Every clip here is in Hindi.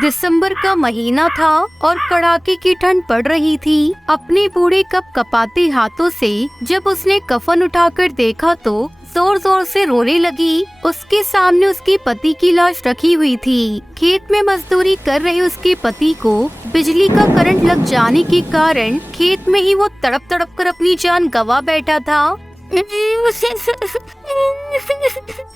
दिसंबर का महीना था और कड़ाके की ठंड पड़ रही थी। अपने बूढ़े कपाते हाथों से जब उसने कफन उठाकर देखा तो जोर जोर से रोने लगी। उसके सामने उसके पति की लाश रखी हुई थी। खेत में मजदूरी कर रहे उसके पति को बिजली का करंट लग जाने के कारण खेत में ही वो तड़प तड़प कर अपनी जान गंवा बैठा था।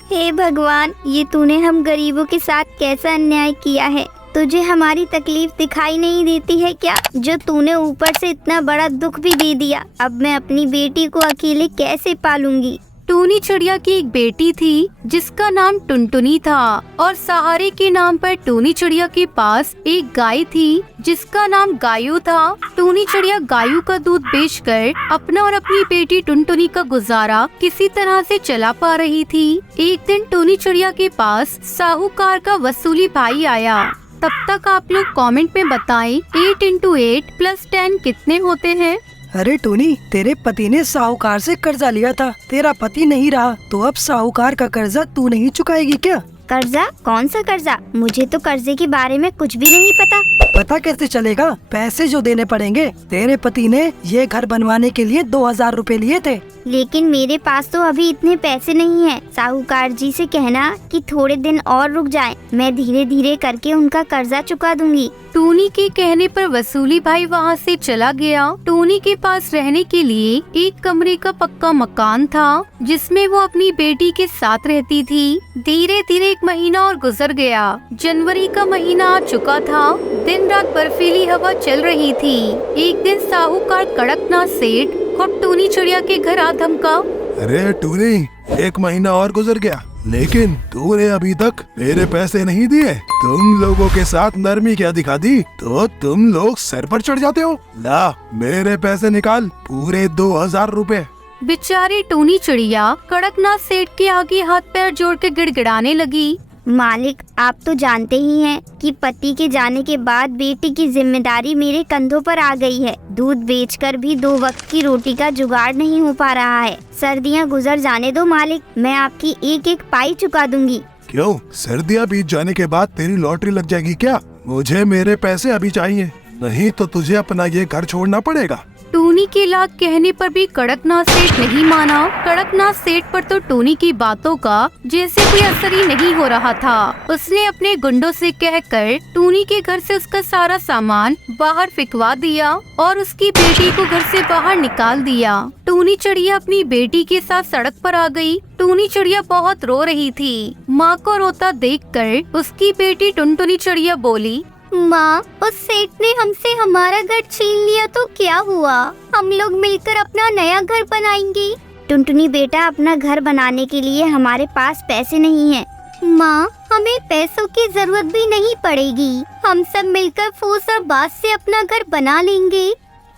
हे भगवान, ये तूने हम गरीबों के साथ कैसा अन्याय किया है। तुझे हमारी तकलीफ दिखाई नहीं देती है क्या, जो तूने ऊपर से इतना बड़ा दुख भी दे दिया। अब मैं अपनी बेटी को अकेले कैसे पालूंगी। टूनी चिड़िया की एक बेटी थी जिसका नाम टुनटुनी था और सहारे के नाम पर टूनी चिड़िया के पास एक गाय थी जिसका नाम गायू था। टूनी चिड़िया गायू का दूध बेचकर अपना और अपनी बेटी टुनटुनी का गुजारा किसी तरह से चला पा रही थी। एक दिन टूनी चिड़िया के पास साहूकार का वसूली भाई आया। तब तक आप लोग कमेंट में बताएं 8 × 8 + 10 कितने होते हैं। अरे टोनी, तेरे पति ने साहूकार से कर्जा लिया था। तेरा पति नहीं रहा तो अब साहूकार का कर्जा तू नहीं चुकाएगी क्या? कर्जा? कौन सा कर्जा? मुझे तो कर्जे के बारे में कुछ भी नहीं पता। पता कैसे चलेगा? पैसे जो देने पड़ेंगे। तेरे पति ने ये घर बनवाने के लिए 2000 रुपए लिए थे। लेकिन मेरे पास तो अभी इतने पैसे नहीं हैं। साहूकार जी से कहना कि थोड़े दिन और रुक जाएं। मैं धीरे धीरे करके उनका कर्जा चुका दूंगी। टूनी के कहने पर वसूली भाई वहाँ से चला गया। टूनी के पास रहने के लिए एक कमरे का पक्का मकान था जिसमें वो अपनी बेटी के साथ रहती थी। धीरे धीरे 1 महीना और गुजर गया। जनवरी का महीना आ चुका था। दिन रात बर्फीली हवा चल रही थी। एक दिन साहूकार कड़कनाथ सेठ खुद टूनी चिड़िया के घर आ धमका। अरे टूनी, 1 महीना और गुजर गया लेकिन तूने अभी तक मेरे पैसे नहीं दिए। तुम लोगों के साथ नरमी क्या दिखा दी तो तुम लोग सर पर चढ़ जाते हो। ला मेरे पैसे निकाल, पूरे 2000 रुपए। बेचारी टूनी चिड़िया कड़कनाथ सेठ के आगे हाथ पैर जोड़ के गिड़गिड़ाने लगी। मालिक, आप तो जानते ही हैं कि पति के जाने के बाद बेटी की जिम्मेदारी मेरे कंधों पर आ गई है। दूध बेचकर भी 2 वक्त की रोटी का जुगाड़ नहीं हो पा रहा है। सर्दियां गुजर जाने दो मालिक, मैं आपकी एक एक पाई चुका दूंगी। क्यों, सर्दियां बीत जाने के बाद तेरी लॉटरी लग जाएगी क्या? मुझे मेरे पैसे अभी चाहिए, नहीं तो तुझे अपना ये घर छोड़ना पड़ेगा। टूनी के लाख कहने पर भी कड़कनाथ सेठ नहीं माना। कड़कनाथ सेठ पर तो टूनी की बातों का जैसे कोई असर ही नहीं हो रहा था। उसने अपने गुंडों से कहकर टूनी के घर से उसका सारा सामान बाहर फेंकवा दिया और उसकी बेटी को घर से बाहर निकाल दिया। टूनी चिड़िया अपनी बेटी के साथ सड़क पर आ गई। टूनी चिड़िया बहुत रो रही थी। माँ को रोता देखकर उसकी बेटी टुनटुनी चिड़िया बोली, माँ, उस सेठ ने हमसे हमारा घर छीन लिया तो क्या हुआ? हम लोग मिलकर अपना नया घर बनाएंगे। टुनटुनी बेटा, अपना घर बनाने के लिए हमारे पास पैसे नहीं है। माँ, हमें पैसों की जरूरत भी नहीं पड़ेगी। हम सब मिलकर फूस और बांस से अपना घर बना लेंगे।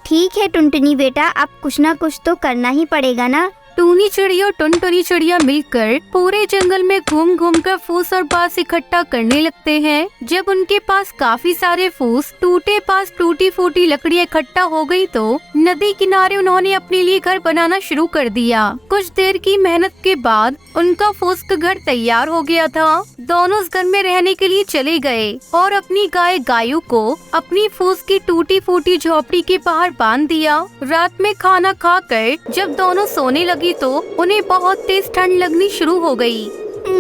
ठीक है टुनटुनी बेटा, अब कुछ ना कुछ तो करना ही पड़ेगा ना। टूनी चिड़िया और टुनटुनी चिड़िया मिलकर पूरे जंगल में घूम घूम कर फूस और बांस इकट्ठा करने लगते हैं। जब उनके पास काफी सारे फूस, टूटे पास टूटी फूटी लकड़ियाँ इकट्ठा हो गई तो नदी किनारे उन्होंने अपने लिए घर बनाना शुरू कर दिया। कुछ देर की मेहनत के बाद उनका फूस का घर तैयार हो गया था। दोनों उस घर में रहने के लिए चले गए और अपनी गाय गायू को अपनी फूस की टूटी फूटी झोपड़ी के बाहर बांध दिया। रात में खाना खाकर जब दोनों सोने लगी तो उन्हें बहुत तेज ठंड लगनी शुरू हो गई।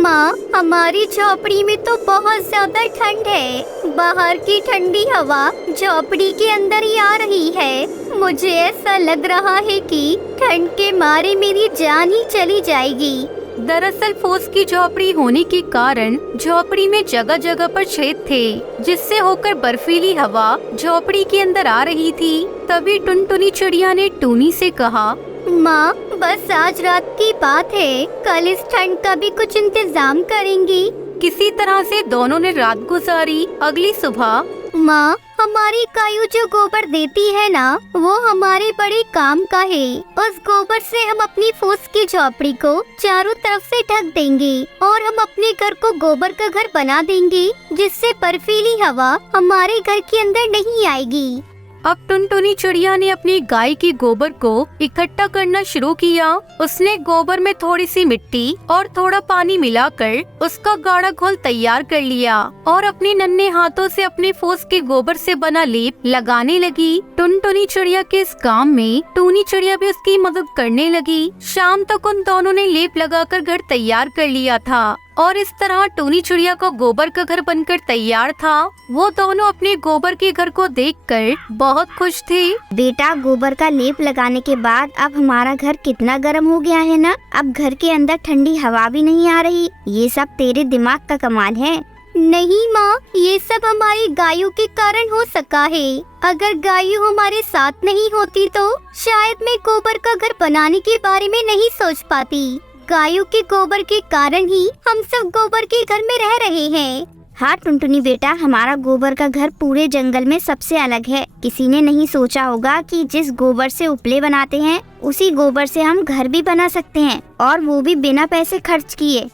माँ, हमारी झोपड़ी में तो बहुत ज्यादा ठंड है। बाहर की ठंडी हवा झोपड़ी के अंदर ही आ रही है। मुझे ऐसा लग रहा है कि ठंड के मारे मेरी जान ही चली जाएगी। दरअसल फूस की झोपड़ी होने के कारण झोपड़ी में जगह जगह पर छेद थे जिससे होकर बर्फीली हवा झोपड़ी के अंदर आ रही थी। तभी टुनटुनी चिड़िया ने टूनी से कहा, माँ, बस आज रात की बात है, कल इस ठंड का भी कुछ इंतजाम करेंगी। किसी तरह से दोनों ने रात गुजारी। अगली सुबह, माँ, हमारी गायू जो गोबर देती है ना, वो हमारे बड़े काम का है। उस गोबर से हम अपनी फूस की झोपड़ी को चारों तरफ से ढक देंगे और हम अपने घर को गोबर का घर बना देंगे जिससे बर्फीली हवा हमारे घर के अंदर नहीं आएगी। अब टुनटुनी चिड़िया ने अपनी गाय की गोबर को इकट्ठा करना शुरू किया। उसने गोबर में थोड़ी सी मिट्टी और थोड़ा पानी मिलाकर उसका गाढ़ा घोल तैयार कर लिया और अपने नन्हे हाथों से अपने फूस के गोबर से बना लेप लगाने लगी। टुनटुनी चिड़िया के इस काम में टूनी चिड़िया भी उसकी मदद करने लगी। शाम तक उन दोनों ने लेप लगाकर घर तैयार कर लिया था और इस तरह टूनी चिड़िया का गोबर का घर बनकर तैयार था। वो दोनों अपने गोबर के घर को देखकर बहुत खुश थे। बेटा, गोबर का लेप लगाने के बाद अब हमारा घर कितना गर्म हो गया है ना। अब घर के अंदर ठंडी हवा भी नहीं आ रही। ये सब तेरे दिमाग का कमाल है। नहीं माँ, ये सब हमारी गायों के कारण हो सका है। अगर गायों हमारे साथ नहीं होती तो शायद मैं गोबर का घर बनाने के बारे में नहीं सोच पाती। गायों के गोबर के कारण ही हम सब गोबर के घर में रह रहे हैं। हाँ टुनटुनी बेटा, हमारा गोबर का घर पूरे जंगल में सबसे अलग है। किसी ने नहीं सोचा होगा कि जिस गोबर से उपले बनाते हैं उसी गोबर से हम घर भी बना सकते हैं, और वो भी बिना पैसे खर्च किए।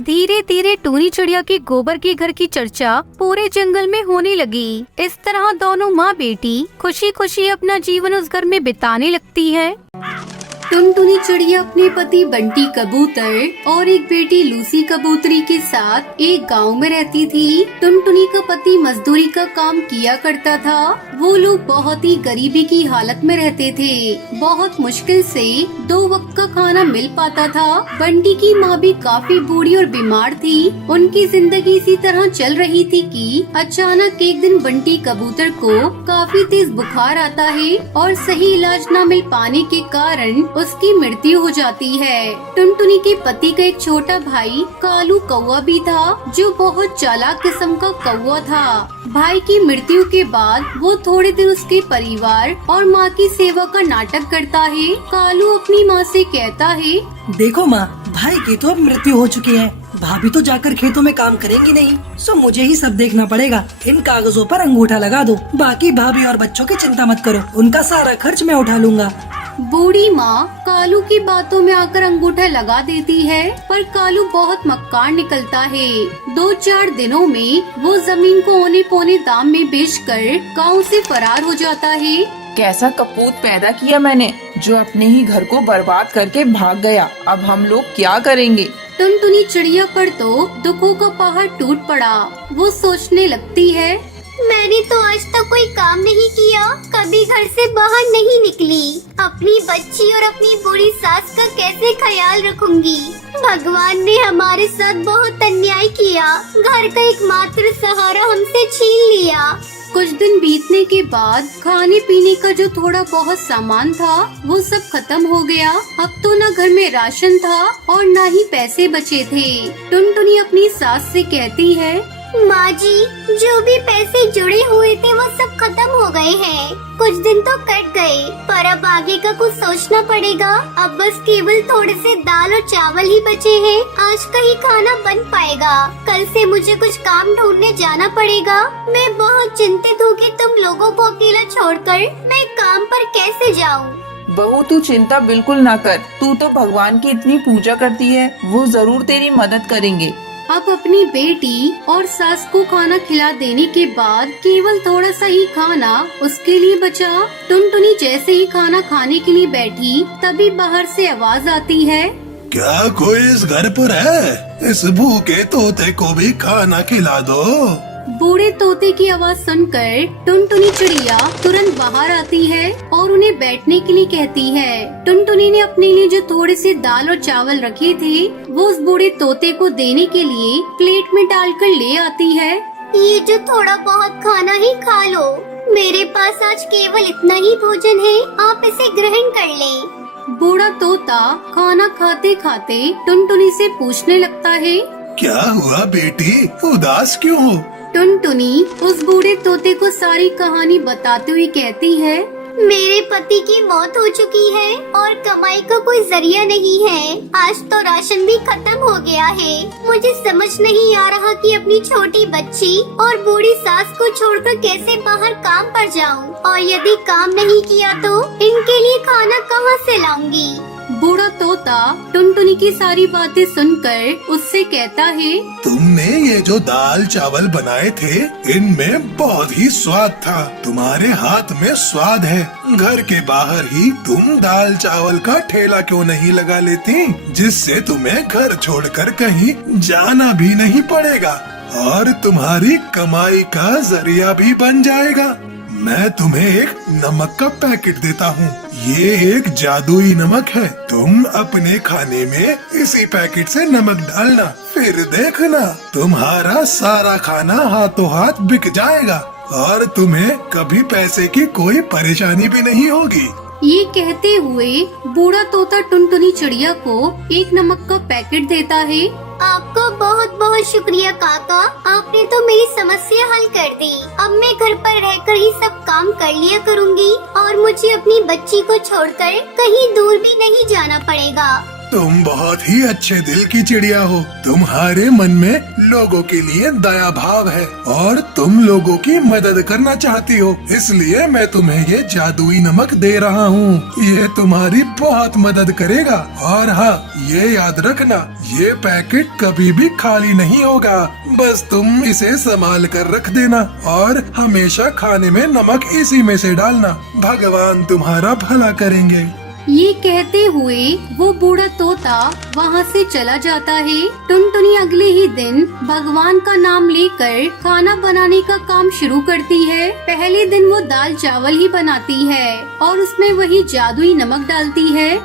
धीरे धीरे टूनी चिड़िया के गोबर के घर की चर्चा पूरे जंगल में होने लगी। इस तरह दोनों माँ बेटी खुशी खुशी अपना जीवन उस घर में बिताने लगती है। टुनटुनी चिड़िया अपने पति बंटी कबूतर और एक बेटी लूसी कबूतरी के साथ एक गांव में रहती थी। टुनटुनी का पति मजदूरी का काम किया करता था। वो लोग बहुत ही गरीबी की हालत में रहते थे। बहुत मुश्किल से 2 वक्त का खाना मिल पाता था। बंटी की माँ भी काफी बूढ़ी और बीमार थी। उनकी जिंदगी इसी तरह चल रही थी कि अचानक एक दिन बंटी कबूतर को काफी तेज बुखार आता है और सही इलाज न मिल पाने के कारण उसकी मृत्यु हो जाती है। टुनटुनी के पति का एक छोटा भाई कालू कौवा भी था, जो बहुत चालाक किस्म का कौवा था। भाई की मृत्यु के बाद वो थोड़े दिन उसके परिवार और माँ की सेवा का नाटक करता है। कालू अपनी माँ से कहता है, देखो माँ, भाई की तो अब मृत्यु हो चुकी है। भाभी तो जाकर खेतों में काम करेंगी नहीं, सो मुझे ही सब देखना पड़ेगा। इन कागजों पर अंगूठा लगा दो। बाकी भाभी और बच्चों की चिंता मत करो, उनका सारा खर्च मैं उठा लूंगा। बूढ़ी माँ कालू की बातों में आकर अंगूठा लगा देती है, पर कालू बहुत मक्कार निकलता है। 2-4 दिनों में वो जमीन को औने पौने दाम में बेचकर गांव से फरार हो जाता है। कैसा कपूत पैदा किया मैंने, जो अपने ही घर को बर्बाद करके भाग गया। अब हम लोग क्या करेंगे। टुनटुनी चिड़िया पर तो दुखों का पहाड़ टूट पड़ा। वो सोचने लगती है, मैंने तो आज तक कोई काम नहीं किया, कभी घर से बाहर नहीं निकली। अपनी बच्ची और अपनी बूढ़ी सास का कैसे ख्याल रखूंगी। भगवान ने हमारे साथ बहुत अन्याय किया। घर का एकमात्र सहारा हमसे छीन लिया। कुछ दिन बीतने के बाद खाने पीने का जो थोड़ा बहुत सामान था वो सब खत्म हो गया। अब तो न घर में राशन था और न ही पैसे बचे थे। टुनटुनी अपनी सास से कहती है, माँ जी, जो भी पैसे जुड़े हुए थे वो सब खत्म हो गए हैं। कुछ दिन तो कट गए, पर अब आगे का कुछ सोचना पड़ेगा। अब बस केवल थोड़े से दाल और चावल ही बचे हैं। आज का ही खाना बन पाएगा। कल से मुझे कुछ काम ढूंढने जाना पड़ेगा। मैं बहुत चिंतित हूँ कि तुम लोगों को अकेला छोड़कर मैं काम पर कैसे जाऊँ। बहू, तू चिंता बिल्कुल ना कर। तू तो भगवान की इतनी पूजा करती है, वो जरूर तेरी मदद करेंगे। अब अपनी बेटी और सास को खाना खिला देने के बाद केवल थोड़ा सा ही खाना उसके लिए बचा। टुनटुनी जैसे ही खाना खाने के लिए बैठी, तभी बाहर से आवाज आती है, क्या कोई इस घर पर है? इस भूखे तोते को भी खाना खिला दो। बूढ़े तोते की आवाज सुनकर टुनटुनी चिड़िया तुरंत बाहर आती है और उन्हें बैठने के लिए कहती है। टुनटुनी ने अपने लिए जो थोड़े से दाल और चावल रखे थे वो उस बूढ़े तोते को देने के लिए प्लेट में डालकर ले आती है। ये जो थोड़ा बहुत खाना ही खा लो। मेरे पास आज केवल इतना ही भोजन है, आप इसे ग्रहण कर लें। बूढ़ा तोता खाना खाते खाते टुनटुनी से पूछने लगता है, क्या हुआ बेटी, उदास क्यों हो? टुनटुनी उस बूढ़े तोते को सारी कहानी बताते हुए कहती है, मेरे पति की मौत हो चुकी है और कमाई का कोई जरिया नहीं है। आज तो राशन भी खत्म हो गया है। मुझे समझ नहीं आ रहा कि अपनी छोटी बच्ची और बूढ़ी सास को छोड़कर कैसे बाहर काम पर जाऊं, और यदि काम नहीं किया तो इनके लिए खाना कहां से लाऊंगी। बूढ़ा तोता टुनटुनी की सारी बातें सुनकर उससे कहता है, तुमने ये जो दाल चावल बनाए थे इनमें बहुत ही स्वाद था। तुम्हारे हाथ में स्वाद है। घर के बाहर ही तुम दाल चावल का ठेला क्यों नहीं लगा लेती, जिससे तुम्हें घर छोड़कर कहीं जाना भी नहीं पड़ेगा और तुम्हारी कमाई का जरिया भी बन जाएगा। मैं तुम्हें एक नमक का पैकेट देता हूँ। ये एक जादुई नमक है। तुम अपने खाने में इसी पैकेट से नमक डालना, फिर देखना तुम्हारा सारा खाना हाथों हाथ बिक जाएगा और तुम्हें कभी पैसे की कोई परेशानी भी नहीं होगी। ये कहते हुए बूढ़ा तोता टुनटुनी चिड़िया को एक नमक का पैकेट देता है। आपका बहुत बहुत शुक्रिया काका, आपने तो मेरी समस्या हल कर दी। अब मैं घर पर रहकर ही सब काम कर लिया करूँगी और मुझे अपनी बच्ची को छोड़कर कहीं दूर भी नहीं जाना पड़ेगा। तुम बहुत ही अच्छे दिल की चिड़िया हो। तुम्हारे मन में लोगों के लिए दया भाव है और तुम लोगों की मदद करना चाहती हो, इसलिए मैं तुम्हें ये जादुई नमक दे रहा हूँ। ये तुम्हारी बहुत मदद करेगा और हाँ, ये याद रखना, ये पैकेट कभी भी खाली नहीं होगा। बस तुम इसे संभाल कर रख देना और हमेशा खाने में नमक इसी में से डालना। भगवान तुम्हारा भला करेंगे। ये कहते हुए वो बूढ़ा तोता वहाँ से चला जाता है। टुनटुनी अगले ही दिन भगवान का नाम लेकर खाना बनाने का काम शुरू करती है। पहले दिन वो दाल चावल ही बनाती है और उसमें वही जादुई नमक डालती है।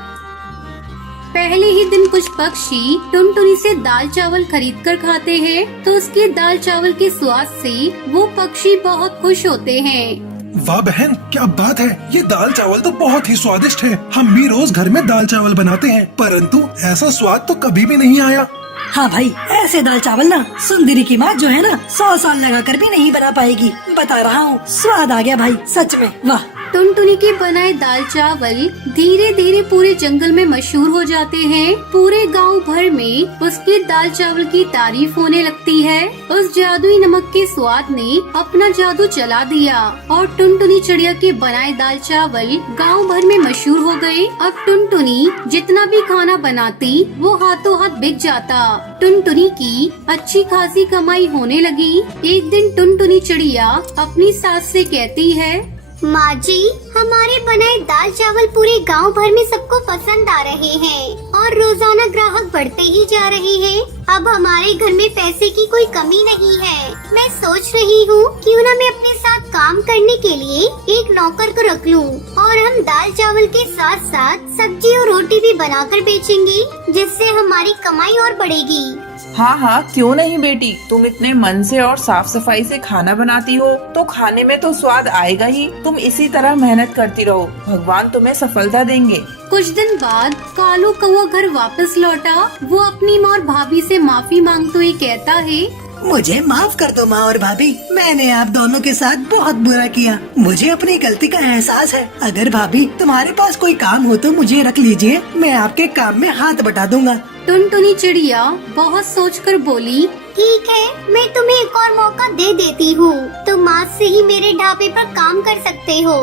पहले ही दिन कुछ पक्षी टुनटुनी से दाल चावल खरीद कर खाते हैं, तो उसके दाल चावल के स्वाद से वो पक्षी बहुत खुश होते हैं। वाह बहन, क्या बात है। ये दाल चावल तो बहुत ही स्वादिष्ट है। हम भी रोज घर में दाल चावल बनाते हैं, परंतु ऐसा स्वाद तो कभी भी नहीं आया। हाँ भाई, ऐसे दाल चावल ना सुंदरी की माँ जो है ना 100 साल लगा कर भी नहीं बना पाएगी। बता रहा हूँ, स्वाद आ गया भाई, सच में वाह। टुनटुनी के बनाए दाल चावल धीरे धीरे पूरे जंगल में मशहूर हो जाते हैं। पूरे गांव भर में उसके दाल चावल की तारीफ होने लगती है। उस जादुई नमक के स्वाद ने अपना जादू चला दिया और टुनटुनी चिड़िया के बनाए दाल चावल गांव भर में मशहूर हो गए। अब टुनटुनी जितना भी खाना बनाती वो हाथों हाथ बिक जाता। टुनटुनी की अच्छी खासी कमाई होने लगी। एक दिन टुनटुनी चिड़िया अपनी सास से कहती है, माँ जी, हमारे बनाए दाल चावल पूरे गांव भर में सबको पसंद आ रहे हैं और रोजाना ग्राहक बढ़ते ही जा रहे हैं। अब हमारे घर में पैसे की कोई कमी नहीं है। मैं सोच रही हूँ क्यों न मैं अपने साथ काम करने के लिए एक नौकर को रख लूँ और हम दाल चावल के साथ साथ सब्जी और रोटी भी बनाकर बेचेंगे, जिससे हमारी कमाई और बढ़ेगी। हाँ हाँ, क्यों नहीं बेटी। तुम इतने मन से और साफ सफाई से खाना बनाती हो तो खाने में तो स्वाद आएगा ही। तुम इसी तरह मेहनत करती रहो, भगवान तुम्हें सफलता देंगे। कुछ दिन बाद कालू कौवा घर वापस लौटा। वो अपनी माँ और भाभी से माफी मांगते हुए कहता है, मुझे माफ कर दो माँ और भाभी, मैंने आप दोनों के साथ बहुत बुरा किया। मुझे अपनी गलती का एहसास है। अगर भाभी तुम्हारे पास कोई काम हो तो मुझे रख लीजिए, मैं आपके काम में हाथ बटा दूंगा। टुनटुनी चिड़िया बहुत सोचकर बोली, ठीक है, मैं तुम्हें एक और मौका दे देती हूँ। तुम आज से ही मेरे ढाबे पर काम कर सकते हो।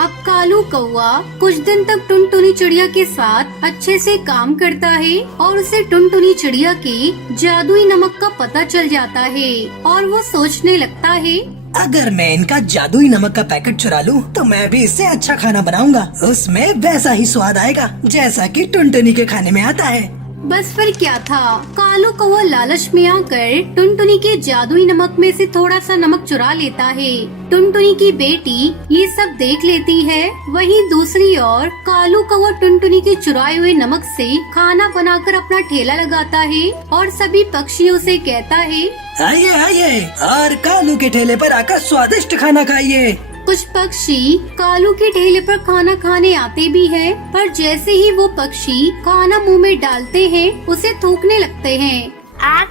अब कालू कौवा कुछ दिन तक टुनटुनी चिड़िया के साथ अच्छे से काम करता है और उसे टुनटुनी चिड़िया के जादुई नमक का पता चल जाता है और वो सोचने लगता है, अगर मैं इनका जादुई नमक का पैकेट चुरा लूं, तो मैं भी इससे अच्छा खाना बनाऊंगा। उसमें वैसा ही स्वाद आएगा जैसा कि टुनटुनी के खाने में आता है। बस फिर क्या था, कालू कौवा लालच में आकर टुनटुनी के जादुई नमक में से थोड़ा सा नमक चुरा लेता है। टुनटुनी की बेटी ये सब देख लेती है। वहीं दूसरी ओर कालू कौवा टुनटुनी के चुराए हुए नमक से खाना बनाकर अपना ठेला लगाता है और सभी पक्षियों से कहता है, आइए आइए और कालू के ठेले पर आकर स्वादिष्ट खाना खाइए। कुछ पक्षी कालू के ठेले पर खाना खाने आते भी हैं, पर जैसे ही वो पक्षी खाना मुंह में डालते हैं उसे थूकने लगते हैं।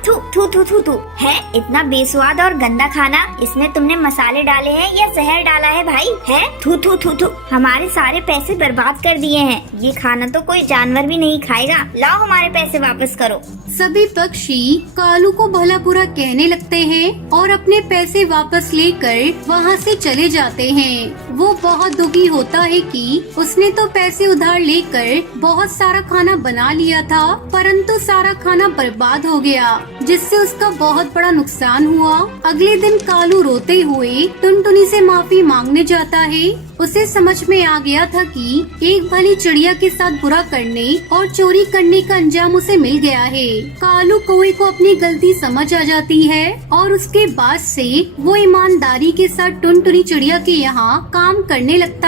थू थू थू थू थू है। इतना बेस्वाद और गंदा खाना, इसमें तुमने मसाले डाले हैं या जहर डाला है भाई? है थू थू थू थू। हमारे सारे पैसे बर्बाद कर दिए हैं। ये खाना तो कोई जानवर भी नहीं खाएगा। लाओ हमारे पैसे वापस करो। सभी पक्षी कालू को भला बुरा कहने लगते हैं और अपने पैसे वापस लेकर वहाँ से चले जाते हैं। वो बहुत दुखी होता है कि उसने तो पैसे उधार लेकर बहुत सारा खाना बना लिया था, परंतु सारा खाना बर्बाद हो गया, जिससे उसका बहुत बड़ा नुकसान हुआ। अगले दिन कालू रोते हुए टुनटुनी से माफी मांगने जाता है। उसे समझ में आ गया था कि एक भली चिड़िया के साथ बुरा करने और चोरी करने का अंजाम उसे मिल गया है। कालू कौवे को अपनी गलती समझ आ जाती है और उसके बाद से वो ईमानदारी के साथ टुनटुनी चिड़िया के यहाँ काम करने लगता है।